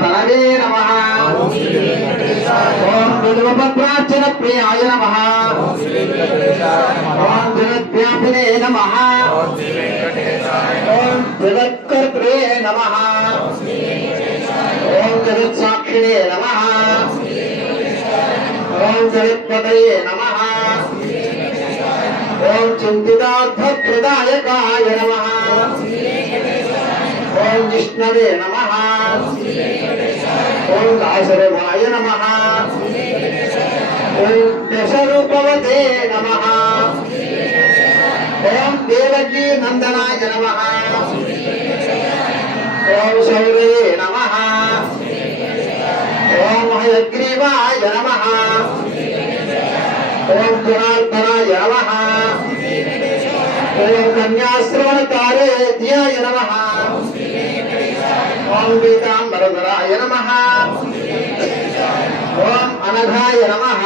महातनवे नमः ओम बिल्वपत्रार्चन प्रियाय नमः ओम जगद्व्यापिने नमः ओम जगत्कर्त्रे नमः ओम जगत्साक्षिणे नमः ओम जगत्पतये नमः ओम चिंतितार्थप्रदायकाय नमः ओम विष्णवे नमः ओम दासरवाय नमः ओम दशरूपवते नमः ओम देवकी नंदनाय नमः ओम शौर्ये नमः ओम हयग्रीवाय नमः ओम गुणार्पणाय नमः ओम कन्याश्रवणकारेत्याय नमः ओम पीताम्बरधराय नमः ओम अनघाय नमः